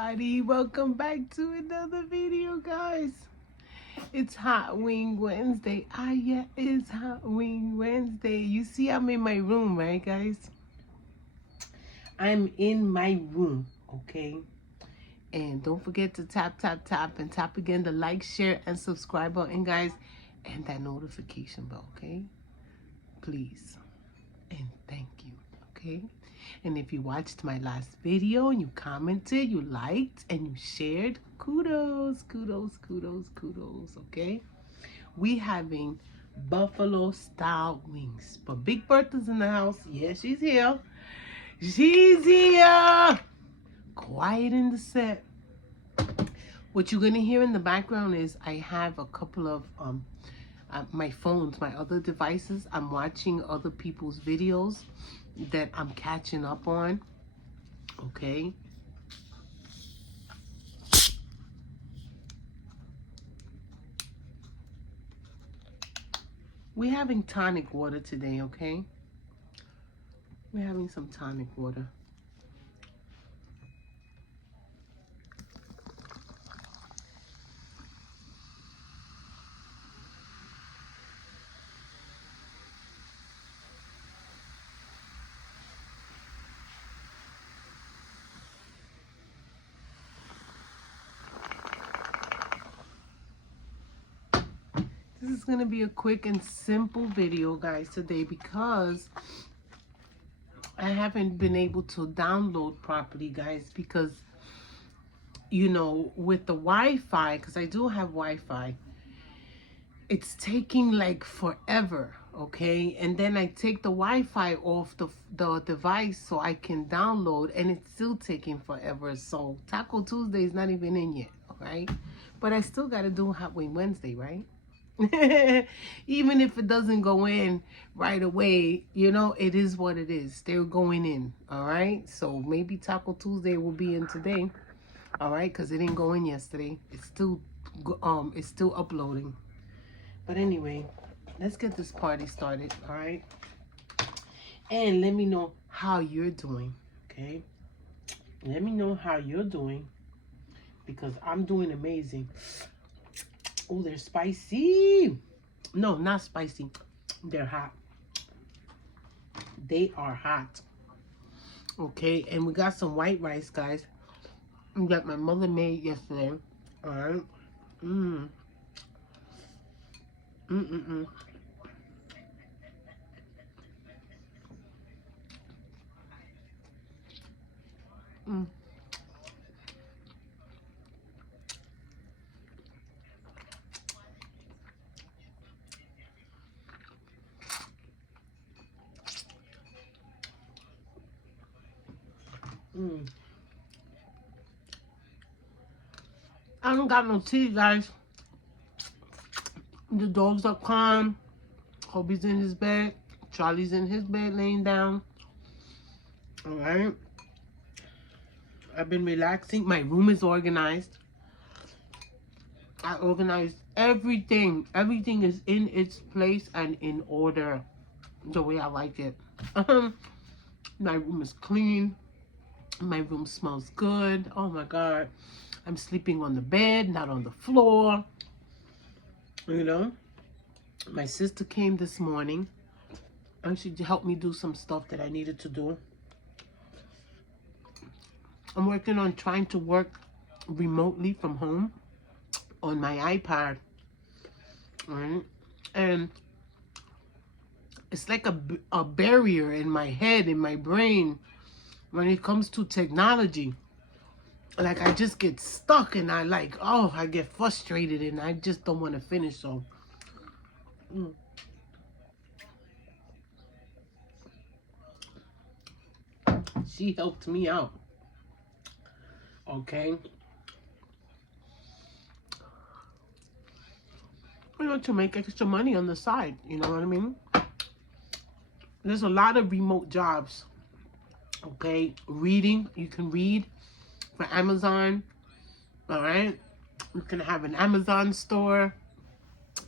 everybody, welcome back to another video, guys. It's Hot Wing Wednesday. Yeah, it's Hot Wing Wednesday. You see I'm in my room, right, guys? I'm in my room, okay? And don't forget to tap and tap again the like, share, and subscribe button, guys, and that notification bell, okay? Please and thank you, okay? And if you watched my last video and you commented, you liked, and you shared, kudos, okay? We having buffalo style wings. But Big Bertha's in the house. Yeah, she's here. She's here. Quiet in the set. What you're gonna hear in the background is I have a couple of my phones, my other devices. I'm watching other people's videos that I'm catching up on, okay? We're having tonic water today, okay? We're having some tonic water. This is gonna be a quick and simple video, guys, today because I haven't been able to download properly, guys, because, you know, with the Wi-Fi, because I do have Wi-Fi, it's taking like forever, okay? And then I take the Wi-Fi off the device so I can download, and it's still taking forever. So Taco Tuesday is not even in yet, right? But I still got to do Hot Wing Wednesday, right? Even if it doesn't go in right away, you know, it is what it is. They're going in, all right? So maybe Taco Tuesday will be in today, all right? Because it didn't go in yesterday. It's still uploading. But anyway, let's get this party started, all right? And let me know how you're doing, okay? Let me know how you're doing because I'm doing amazing. Oh, they're spicy. No, not spicy. They're hot. They are hot. Okay, and we got some white rice, guys. That my mother made yesterday. All right. Mm. Mm. I don't got no tea, guys. The dogs are calm. Kobe's in his bed. Charlie's in his bed laying down. All right. I've been relaxing. My room is organized. I organized everything. Everything is in its place and in order the way I like it. My room is clean. My room smells good. Oh my God. I'm sleeping on the bed, not on the floor. You know, my sister came this morning and she helped me do some stuff that I needed to do. I'm working on trying to work remotely from home on my iPad. All right? And it's like a barrier in my head, in my brain, when it comes to technology. Like, I just get stuck and I get frustrated and I just don't want to finish. So, she helped me out. Okay. You know, to make extra money on the side. You know what I mean? There's a lot of remote jobs. Okay. Reading. You can read for Amazon. All right. You can have an Amazon store.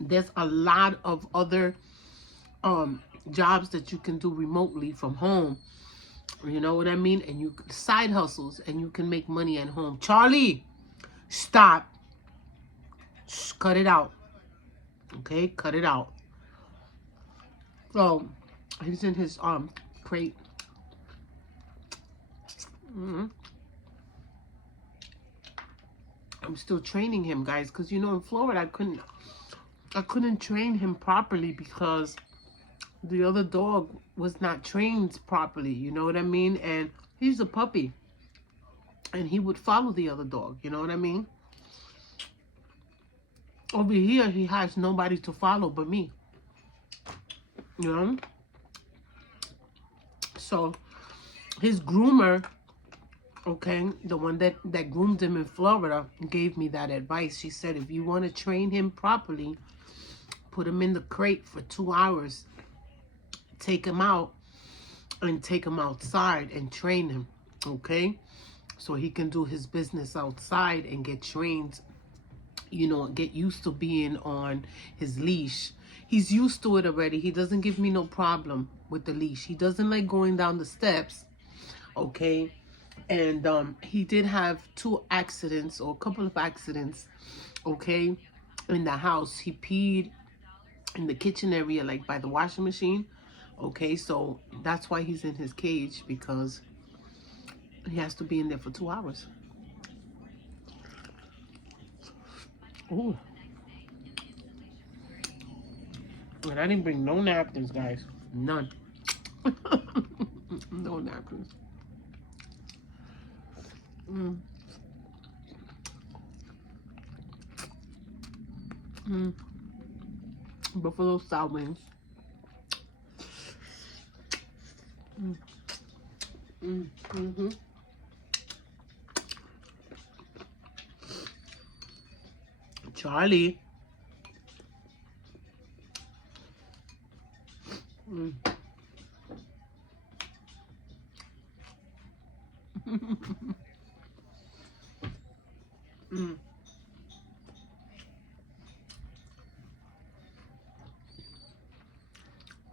There's a lot of other jobs that you can do remotely from home. You know what I mean? And you side hustles, and you can make money at home. Charlie, stop. Shh, cut it out. Okay, cut it out. So he's in his crate. I'm still training him, guys, because you know in Florida I couldn't train him properly because the other dog was not trained properly. You know what I mean? And he's a puppy, and he would follow the other dog. You know what I mean? Over here, he has nobody to follow but me. You know? So his groomer, okay, the one that groomed him in Florida, gave me that advice. She said, if you want to train him properly, put him in the crate for 2 hours, take him out, and take him outside and train him, okay? So he can do his business outside and get trained, you know, get used to being on his leash. He's used to it already. He doesn't give me no problem with the leash. He doesn't like going down the steps, okay? And he did have 2 accidents, or a couple of accidents, okay, in the house. He peed in the kitchen area, like by the washing machine, okay? So that's why he's in his cage, because he has to be in there for 2 hours. Ooh. And I didn't bring no napkins, guys. None. No napkins. Buffalo style wings. Charlie.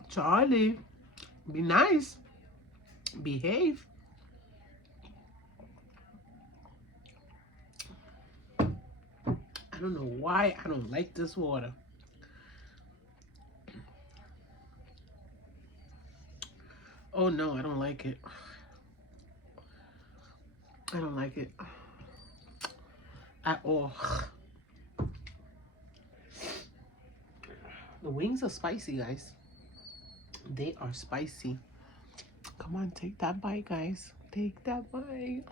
Charlie, be nice. Behave. I don't know why I don't like this water. Oh no, I don't like it. I don't like it at all. The wings are spicy, guys. They are spicy. Come on, take that bite, guys. Take that bite.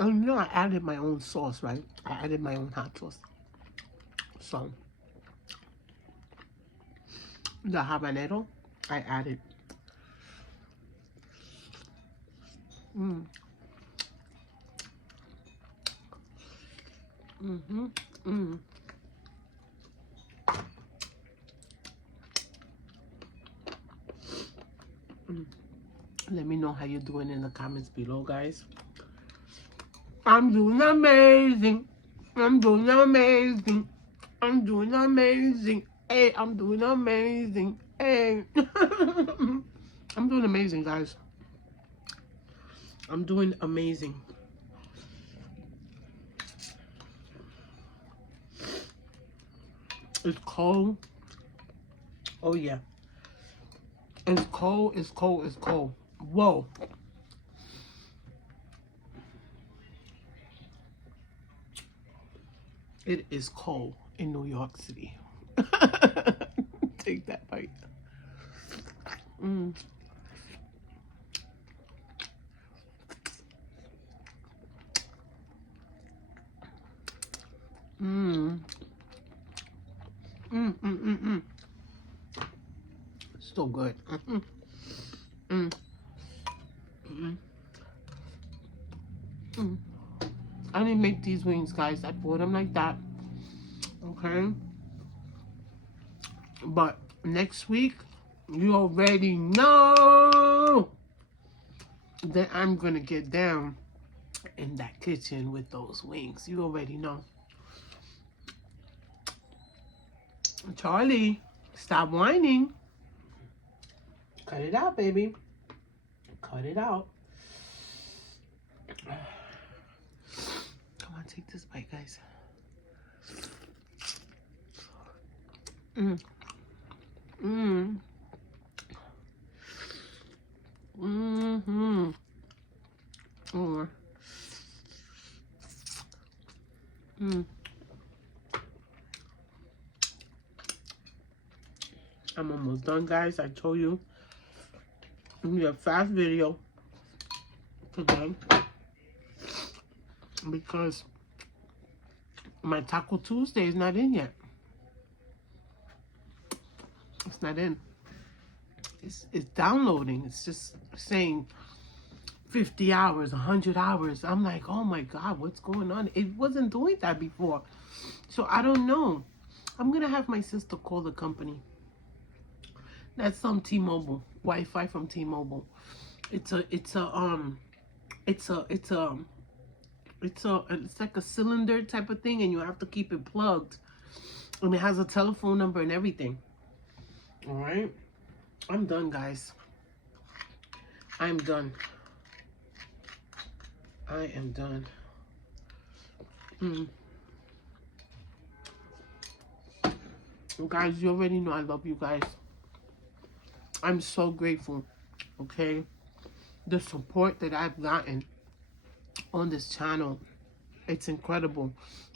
Oh, you know, I added my own sauce, right? I added my own hot sauce. So, the habanero, I added. Let me know how you're doing in the comments below, guys. I'm doing amazing. I'm doing amazing. I'm doing amazing. Hey, I'm doing amazing. Hey. I'm doing amazing, guys. I'm doing amazing. It's cold. Oh, yeah. It's cold, it's cold, it's cold. Whoa. It is cold in New York City. Take that bite. So good. I didn't make these wings, guys. I bought them like that. Okay. But next week, you already know that I'm going to get down in that kitchen with those wings. You already know. Charlie, stop whining. Cut it out, baby. Cut it out. Come on, take this bite, guys. Mmm. Mmm. Mmm. Oh. Mmm. I'm almost done, guys. I told you. It's gonna be a fast video today because my Taco Tuesday is not in yet. It's not in. It's downloading. It's just saying 50 hours, 100 hours. I'm like, oh my God, what's going on? It wasn't doing that before. So I don't know. I'm gonna have my sister call the company. That's some T-Mobile, Wi-Fi from T-Mobile. It's like a cylinder type of thing, and you have to keep it plugged. And it has a telephone number and everything. All right, I'm done, guys. I'm done. I am done. Guys, you already know I love you guys. I'm so grateful, okay? The support that I've gotten on this channel, it's incredible.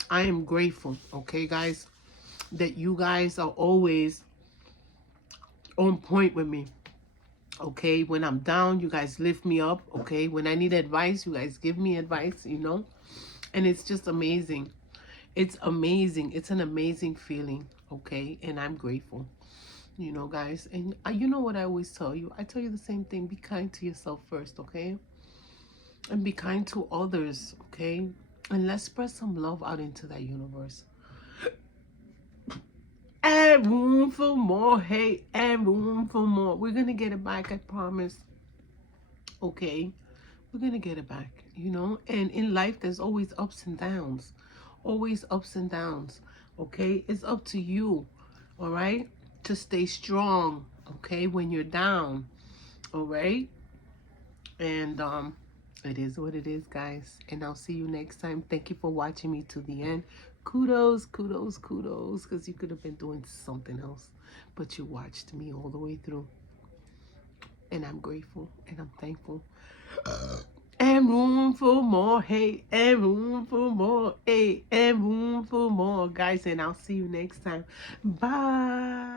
I am grateful, okay, guys, that you guys are always on point with me, okay? When I'm down, you guys lift me up, okay? When I need advice, you guys give me advice, you know? And it's just amazing. It's amazing. It's an amazing feeling, okay? And I'm grateful, you know, guys. And you know what I always tell you? I tell you the same thing. Be kind to yourself first, okay? And be kind to others, okay? And let's spread some love out into that universe. And room for more hate, and room for more. We're going to get it back, I promise. Okay? We're going to get it back, you know? And in life, there's always ups and downs. Always ups and downs, okay? It's up to you, all right? To stay strong, okay? When you're down, all right? And it is what it is, guys. And I'll see you next time. Thank you for watching me to the end. Kudos, kudos, kudos, because you could have been doing something else, but you watched me all the way through. And I'm grateful and I'm thankful. And room for more hate, and room for more hate, and room for more, guys. And I'll see you next time. Bye.